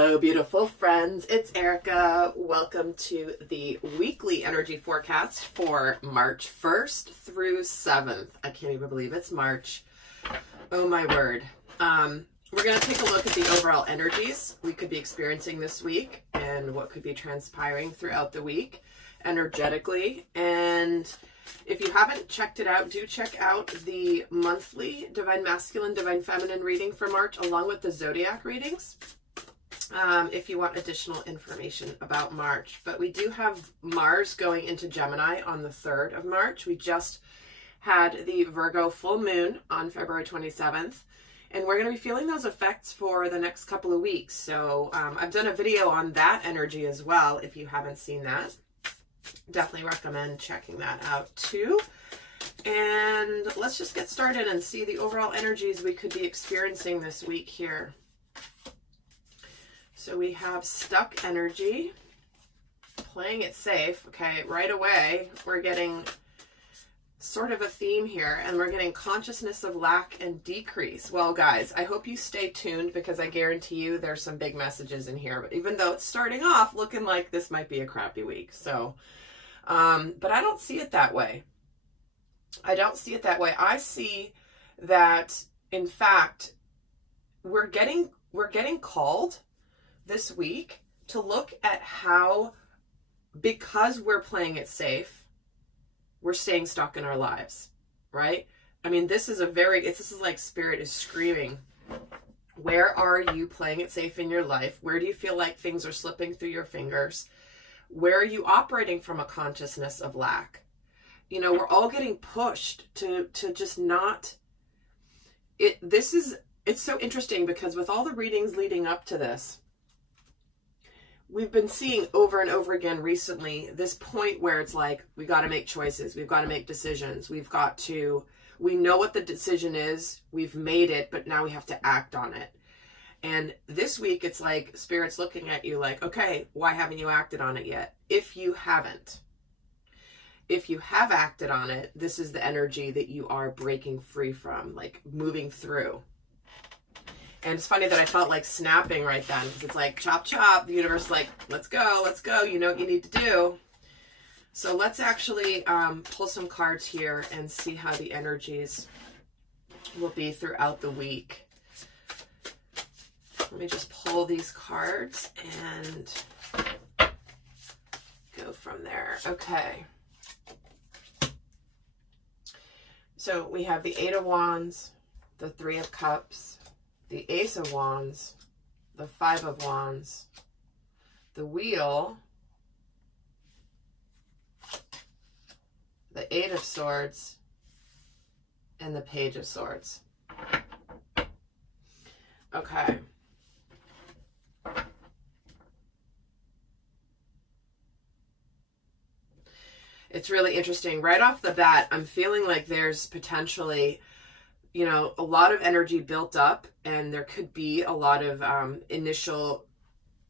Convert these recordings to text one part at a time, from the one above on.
Hello, beautiful friends. It's Erica. Welcome to the weekly energy forecast for March 1st through 7th. I can't even believe it's March. Oh my word. We're going to take a look at the overall energies we could be experiencing this week and what could be transpiring throughout the week energetically. And if you haven't checked it out, do check out the monthly Divine Masculine, Divine Feminine reading for March, along with the Zodiac readings, if you want additional information about March. But we do have Mars going into Gemini on the 3rd of March. We just had the Virgo full moon on February 27th. And we're going to be feeling those effects for the next couple of weeks. So I've done a video on that energy as well. If you haven't seen that, definitely recommend checking that out too. And let's just get started and see the overall energies we could be experiencing this week here. So we have stuck energy, playing it safe. Okay, right away we're getting sort of a theme here, and we're getting consciousness of lack and decrease. Well, guys, I hope you stay tuned because I guarantee you there's some big messages in here. But even though it's starting off looking like this might be a crappy week, so but I don't see it that way. I don't see it that way. I see that, in fact, we're getting called this week to look at how, because we're playing it safe, we're staying stuck in our lives, right? I mean, this is like Spirit is screaming. Where are you playing it safe in your life? Where do you feel like things are slipping through your fingers? Where are you operating from a consciousness of lack? You know, we're all getting pushed to just not, it's so interesting because with all the readings leading up to this, we've been seeing over and over again recently this point where it's like, we got to make choices. We've got to make decisions. We know what the decision is. We've made it, but now we have to act on it. And this week, it's like Spirit's looking at you like, okay, why haven't you acted on it yet? If you haven't, if you have acted on it, this is the energy that you are breaking free from, like moving through. And it's funny that I felt like snapping right then. It's like, chop, chop. The universe is like, let's go, let's go. You know what you need to do. So let's actually pull some cards here and see how the energies will be throughout the week. Let me just pull these cards and go from there. Okay. So we have the 8 of Wands, the 3 of Cups, the Ace of Wands, the 5 of Wands, the Wheel, the 8 of Swords, and the Page of Swords. Okay. It's really interesting. Right off the bat, I'm feeling like there's potentially, you know, a lot of energy built up, and there could be a lot of initial,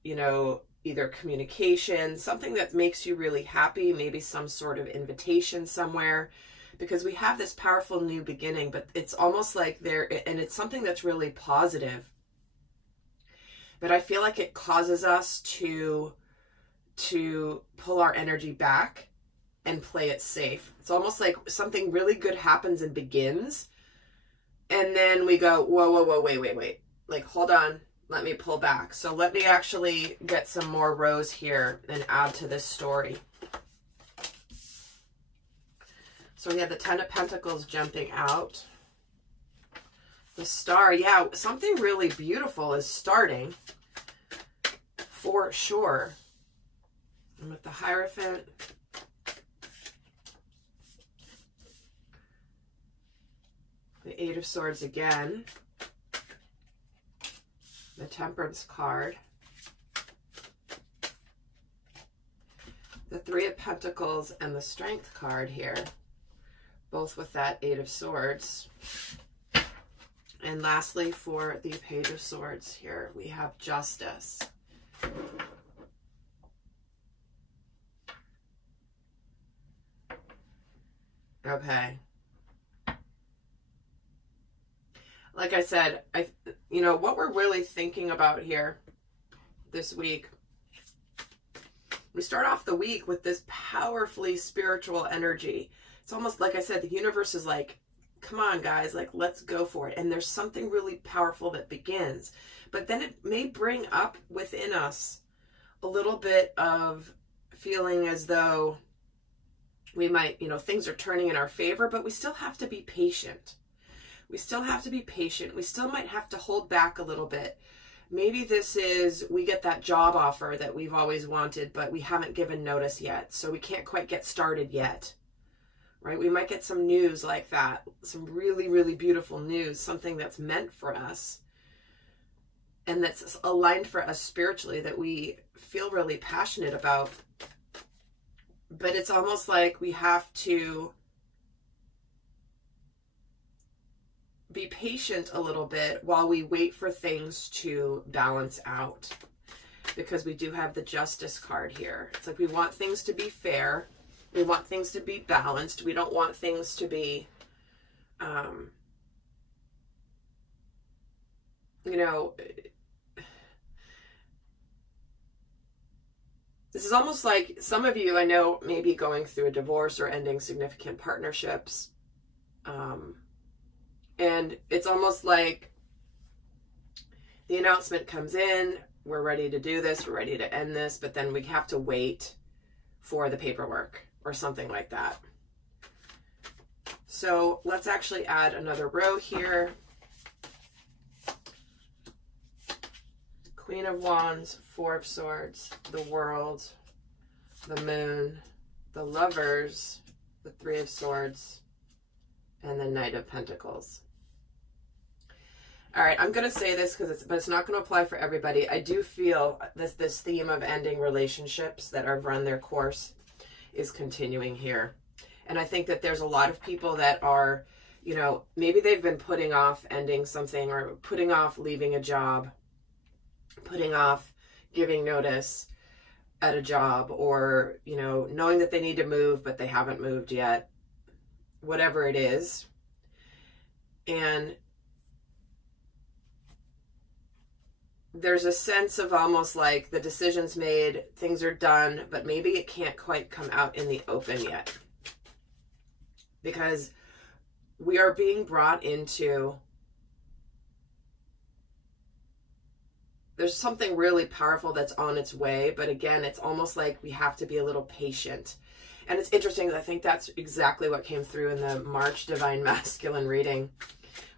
you know, either communication, something that makes you really happy, maybe some sort of invitation somewhere, because we have this powerful new beginning, but it's almost like and it's something that's really positive. But I feel like it causes us to pull our energy back and play it safe. It's almost like something really good happens and begins, and then we go, whoa, whoa, whoa, wait. Like, hold on, let me pull back. So let me actually get some more rows here and add to this story. So we have the 10 of Pentacles jumping out. The Star, yeah, something really beautiful is starting for sure. And with the Hierophant, the 8 of Swords again, the Temperance card, the 3 of Pentacles, and the Strength card here, both with that 8 of Swords. And lastly, for the Page of Swords here, we have Justice. Okay. Like I said, you know, what we're really thinking about here this week. We start off the week with this powerfully spiritual energy. It's almost like I said, the universe is like, come on, guys, like, let's go for it. And there's something really powerful that begins. But then it may bring up within us a little bit of feeling as though we might, things are turning in our favor, but we still have to be patient. We still have to be patient. We still might have to hold back a little bit. Maybe this is, we get that job offer that we've always wanted, but we haven't given notice yet. So we can't quite get started yet, right? We might get some news like that. Some really, really beautiful news, something that's meant for us and that's aligned for us spiritually that we feel really passionate about. But it's almost like we have to be patient a little bit while we wait for things to balance out, because we do have the Justice card here. It's like we want things to be fair. We want things to be balanced. We don't want things to be, this is almost like some of you I know may be going through a divorce or ending significant partnerships. And it's almost like the announcement comes in, we're ready to do this, we're ready to end this, but then we have to wait for the paperwork or something like that. So let's actually add another row here. Queen of Wands, Four of Swords, the World, the Moon, the Lovers, the Three of Swords, and the Knight of Pentacles. All right, I'm going to say this but it's not going to apply for everybody. I do feel this theme of ending relationships that have run their course is continuing here. And I think that there's a lot of people that are, maybe they've been putting off ending something or putting off leaving a job, putting off giving notice at a job, or, knowing that they need to move, but they haven't moved yet, whatever it is. And there's a sense of almost like the decision's made, things are done, but maybe it can't quite come out in the open yet. Because we are being brought into, there's something really powerful that's on its way, but again, it's almost like we have to be a little patient. And it's interesting, I think that's exactly what came through in the March Divine Masculine reading,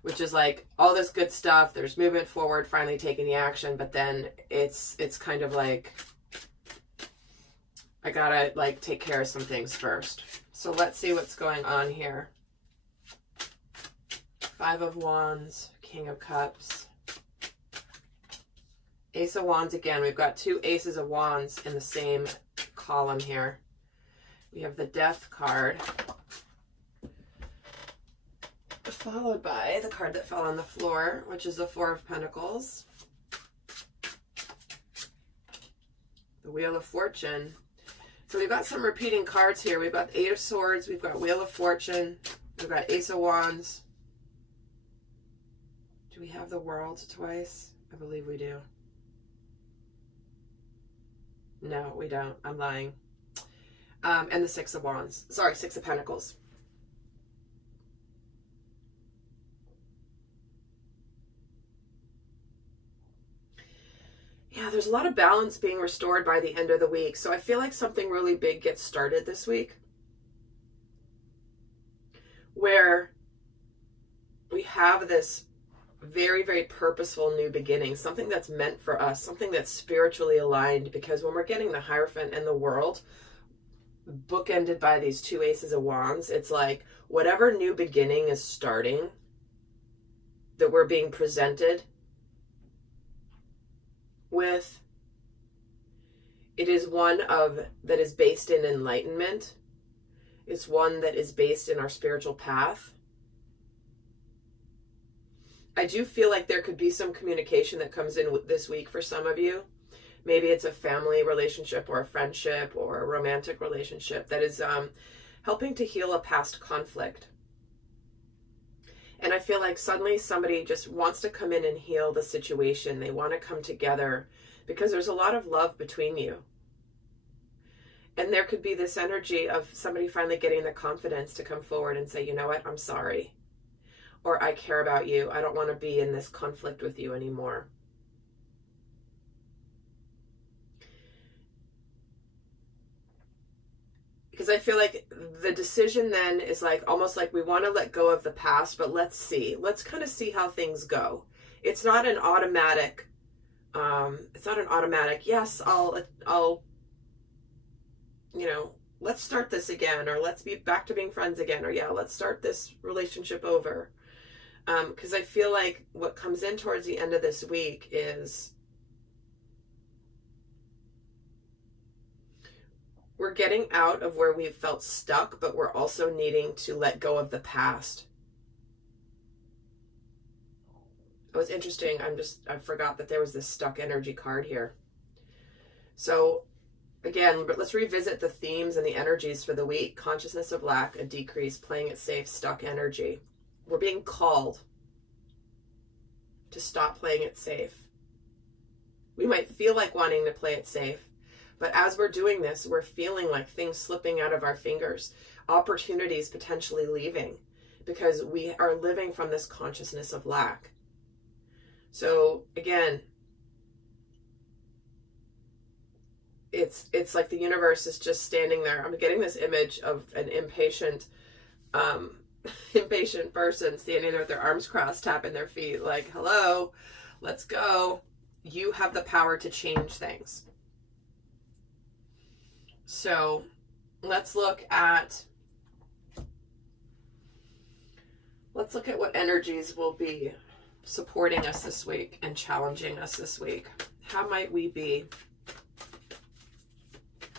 which is like all this good stuff, there's movement forward, finally taking the action, but then it's kind of like, I gotta like take care of some things first. So let's see what's going on here. Five of Wands, King of Cups, Ace of Wands again. We've got two Aces of Wands in the same column here. We have the Death card, followed by the card that fell on the floor, which is the Four of Pentacles, the Wheel of Fortune. So we've got some repeating cards here. We've got Eight of Swords, we've got Wheel of Fortune, we've got Ace of Wands. Do we have the World twice? I believe we do. No, we don't. I'm lying. And the Six of Wands. Sorry, Six of Pentacles. Yeah, there's a lot of balance being restored by the end of the week. So I feel like something really big gets started this week, where we have this very, very purposeful new beginning, something that's meant for us, something that's spiritually aligned, because when we're getting the Hierophant and the World bookended by these two Aces of Wands, it's like whatever new beginning is starting that we're being presented with, it is one that is based in enlightenment. It's one that is based in our spiritual path. I do feel like there could be some communication that comes in this week for some of you. Maybe it's a family relationship or a friendship or a romantic relationship that is helping to heal a past conflict. And I feel like suddenly somebody just wants to come in and heal the situation. They want to come together because there's a lot of love between you. And there could be this energy of somebody finally getting the confidence to come forward and say, you know what, I'm sorry. Or I care about you. I don't want to be in this conflict with you anymore. Because I feel like the decision then is like almost like we want to let go of the past, but let's see. Let's kind of see how things go. It's not an automatic, yes, I'll, you know, let's start this again, or let's be back to being friends again, or yeah, let's start this relationship over. Because I feel like what comes in towards the end of this week is we're getting out of where we've felt stuck, but we're also needing to let go of the past. It was interesting. I forgot that there was this stuck energy card here. So again, let's revisit the themes and the energies for the week. Consciousness of lack, a decrease, playing it safe, stuck energy. We're being called to stop playing it safe. We might feel like wanting to play it safe, but as we're doing this, we're feeling like things slipping out of our fingers, opportunities potentially leaving, because we are living from this consciousness of lack. So again, it's like the universe is just standing there. I'm getting this image of an impatient person standing there with their arms crossed, tapping their feet like, hello, let's go. You have the power to change things. So let's look at what energies will be supporting us this week and challenging us this week. How might we be?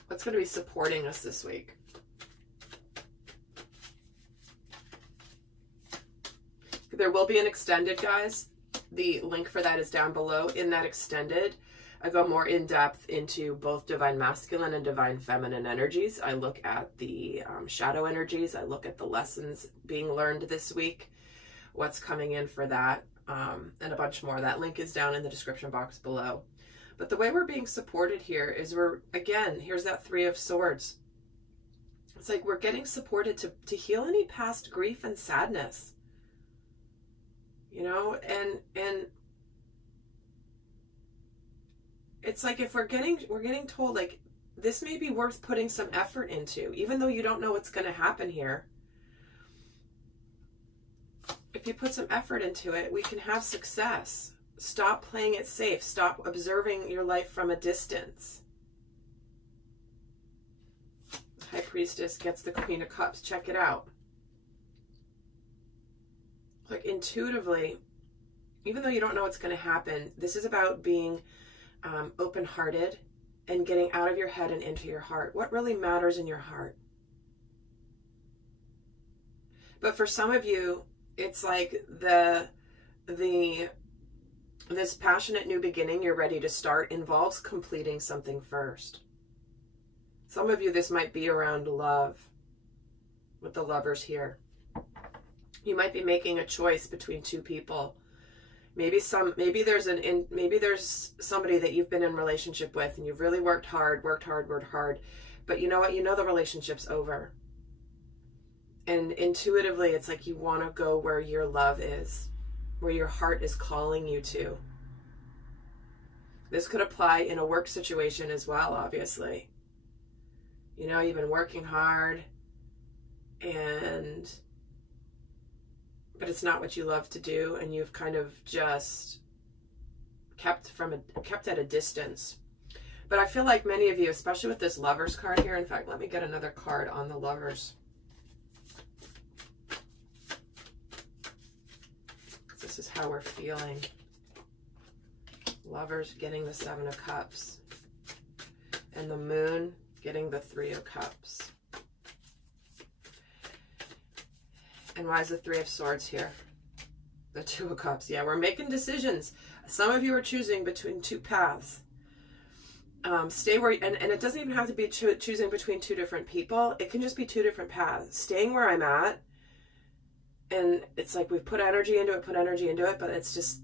What's going to be supporting us this week? There will be an extended, guys. The link for that is down below. In that extended, I go more in depth into both divine masculine and divine feminine energies. I look at the shadow energies. I look at the lessons being learned this week, what's coming in for that, and a bunch more. That link is down in the description box below. But the way we're being supported here is here's that 3 of Swords. It's like we're getting supported to heal any past grief and sadness. You know, and it's like if we're getting told like this may be worth putting some effort into, even though you don't know what's going to happen here. If you put some effort into it, we can have success. Stop playing it safe. Stop observing your life from a distance. High Priestess gets the Queen of Cups. Check it out. Like intuitively, even though you don't know what's going to happen, this is about being open-hearted and getting out of your head and into your heart. What really matters in your heart? But for some of you, it's like this passionate new beginning you're ready to start involves completing something first. Some of you, this might be around love, with the Lovers here. You might be making a choice between 2 people. Maybe there's somebody that you've been in a relationship with and you've really worked hard, but you know what? You know the relationship's over. And intuitively, it's like you want to go where your love is, where your heart is calling you to. This could apply in a work situation as well, obviously. You know, you've been working hard, but it's not what you love to do, and you've kind of just kept at a distance. But I feel like many of you, especially with this Lovers card here, in fact, let me get another card on the Lovers. This is how we're feeling. Lovers getting the 7 of Cups. And the Moon getting the 3 of Cups. And why is the 3 of Swords here? The 2 of Cups. Yeah, we're making decisions. Some of you are choosing between 2 paths. Stay where, and it doesn't even have to be choosing between 2 different people. It can just be 2 different paths. Staying where I'm at. And it's like we put energy into it, but it's just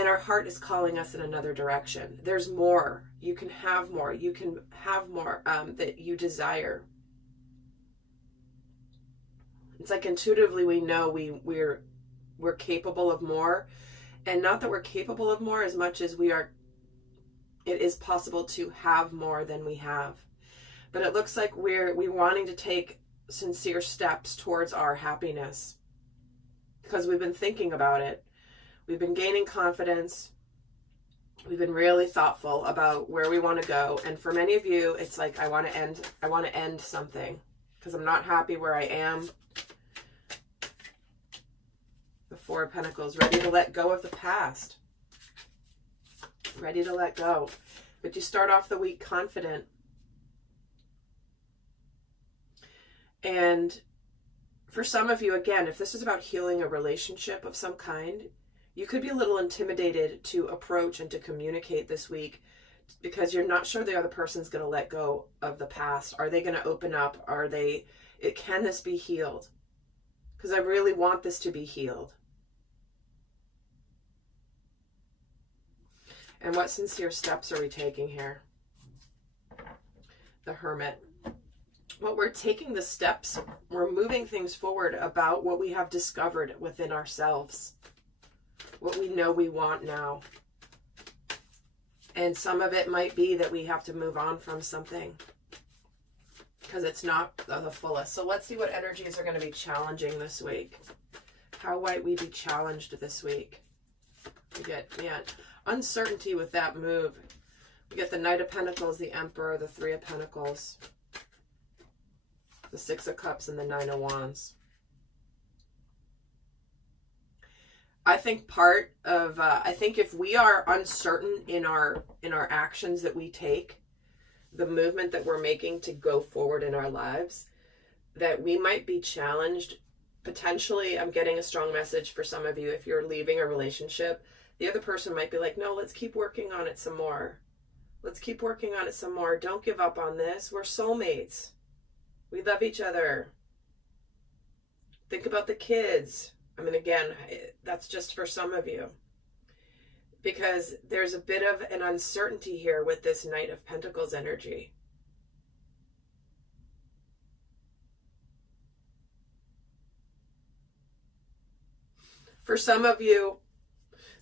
And our heart is calling us in another direction. There's more. You can have more. You can have more that you desire. It's like intuitively we know we're capable of more. And not that we're capable of more as much as it is possible to have more than we have. But it looks like we're wanting to take sincere steps towards our happiness because we've been thinking about it. We've been gaining confidence. We've been really thoughtful about where we want to go. And for many of you, it's like, I want to end something because I'm not happy where I am. The Four of Pentacles, ready to let go of the past. Ready to let go. But you start off the week confident. And for some of you, again, if this is about healing a relationship of some kind, you could be a little intimidated to approach and to communicate this week because you're not sure the other person's going to let go of the past. Are they going to open up? Can this be healed? Because I really want this to be healed. And what sincere steps are we taking here? The Hermit. Well, we're taking the steps. We're moving things forward about what we have discovered within ourselves. What we know we want now. And some of it might be that we have to move on from something because it's not the fullest. So let's see what energies are going to be challenging this week. How might we be challenged this week? We get uncertainty with that move. We get the Knight of Pentacles, the Emperor, the Three of Pentacles, the Six of Cups, and the Nine of Wands. I think I think if we are uncertain in our actions that we take, the movement that we're making to go forward in our lives, that we might be challenged. Potentially, I'm getting a strong message for some of you. If you're leaving a relationship, the other person might be like, no, let's keep working on it some more. Let's keep working on it some more. Don't give up on this. We're soulmates. We love each other. Think about the kids. I mean, again, that's just for some of you. Because there's a bit of an uncertainty here with this Knight of Pentacles energy. For some of you,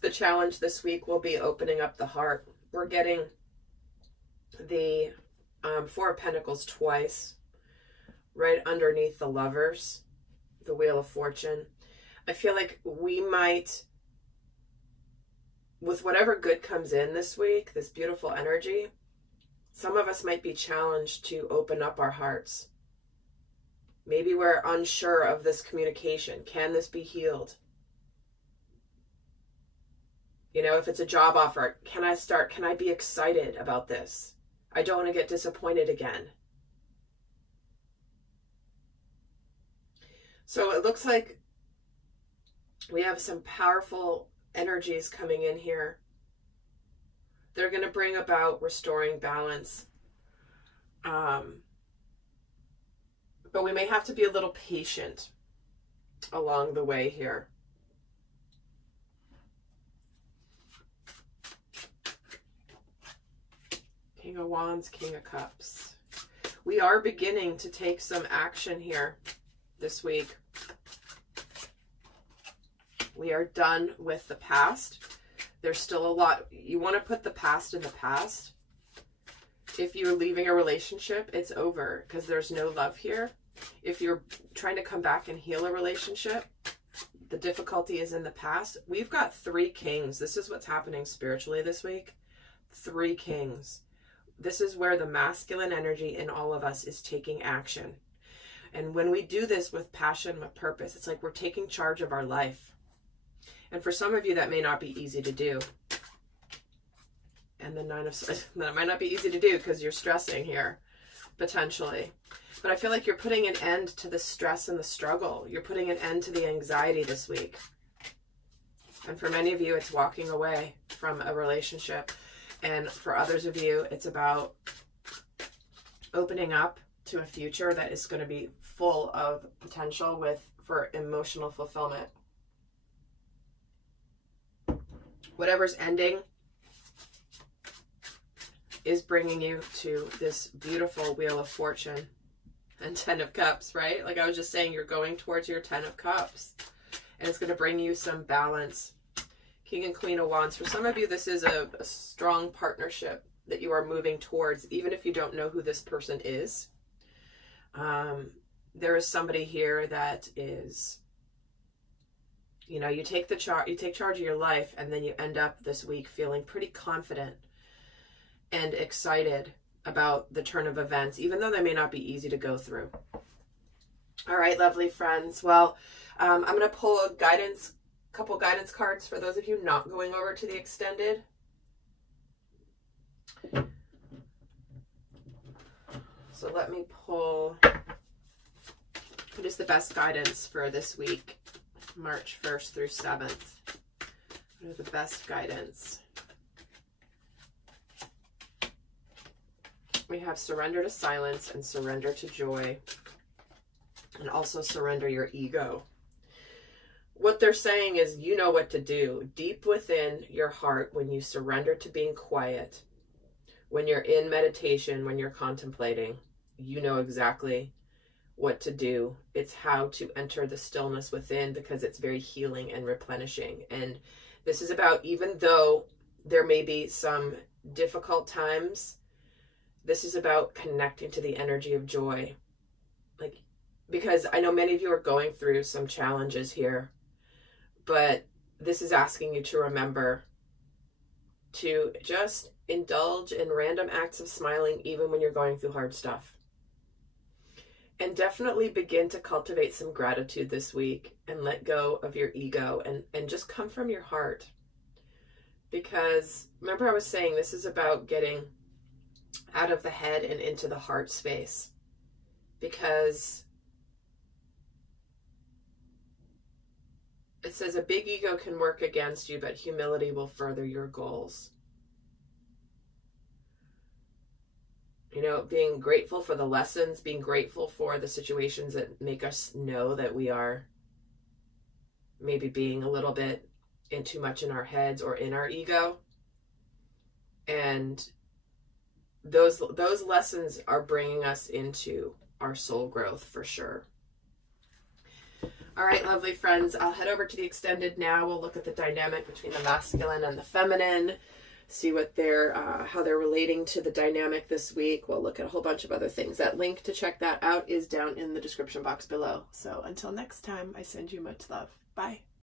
the challenge this week will be opening up the heart. We're getting the Four of Pentacles twice, right underneath the Lovers, the Wheel of Fortune. I feel like we might, with whatever good comes in this week, this beautiful energy, some of us might be challenged to open up our hearts. Maybe we're unsure of this communication. Can this be healed? You know, if it's a job offer, can I be excited about this? I don't want to get disappointed again. So it looks like we have some powerful energies coming in here. They're going to bring about restoring balance. But we may have to be a little patient along the way here. King of Wands, King of Cups. We are beginning to take some action here this week. We are done with the past. There's still a lot. You want to put the past in the past. If you're leaving a relationship, it's over because there's no love here. If you're trying to come back and heal a relationship, the difficulty is in the past. We've got 3 kings. This is what's happening spiritually this week. 3 kings. This is where the masculine energy in all of us is taking action. And when we do this with passion, with purpose, it's like we're taking charge of our life. And for some of you, that may not be easy to do. And the Nine of Swords, that might not be easy to do because you're stressing here, potentially. But I feel like you're putting an end to the stress and the struggle. You're putting an end to the anxiety this week. And for many of you, it's walking away from a relationship. And for others of you, it's about opening up to a future that is going to be full of potential for emotional fulfillment. whatever's ending is bringing you to this beautiful Wheel of Fortune and 10 of Cups, right? Like I was just saying, you're going towards your 10 of Cups, and it's going to bring you some balance. King and Queen of Wands. For some of you, this is a strong partnership that you are moving towards, even if you don't know who this person is. There is somebody here that is, you know, you take charge of your life, and then you end up this week feeling pretty confident and excited about the turn of events, even though they may not be easy to go through. All right, lovely friends. Well, I'm going to pull a couple guidance cards for those of you not going over to the extended. So let me pull, what is the best guidance for this week, March 1st through 7th? What are the best guidance? We have surrender to silence and surrender to joy, and also surrender your ego. What they're saying is, you know what to do deep within your heart when you surrender to being quiet, when you're in meditation, when you're contemplating, you know exactly what to do. It's how to enter the stillness within, because it's very healing and replenishing. And this is about, even though there may be some difficult times, this is about connecting to the energy of joy. Like, because I know many of you are going through some challenges here, but this is asking you to remember to just indulge in random acts of smiling, even when you're going through hard stuff. And definitely begin to cultivate some gratitude this week, and let go of your ego, and just come from your heart. Because remember, I was saying this is about getting out of the head and into the heart space, because it says a big ego can work against you, but humility will further your goals. You know, being grateful for the lessons, being grateful for the situations that make us know that we are maybe being a little bit in too much in our heads or in our ego. And those lessons are bringing us into our soul growth for sure. All right, lovely friends, I'll head over to the extended now. We'll look at the dynamic between the masculine and the feminine, see what how they're relating to the dynamic this week. We'll look at a whole bunch of other things. That link to check that out is down in the description box below. So until next time, I send you much love. Bye.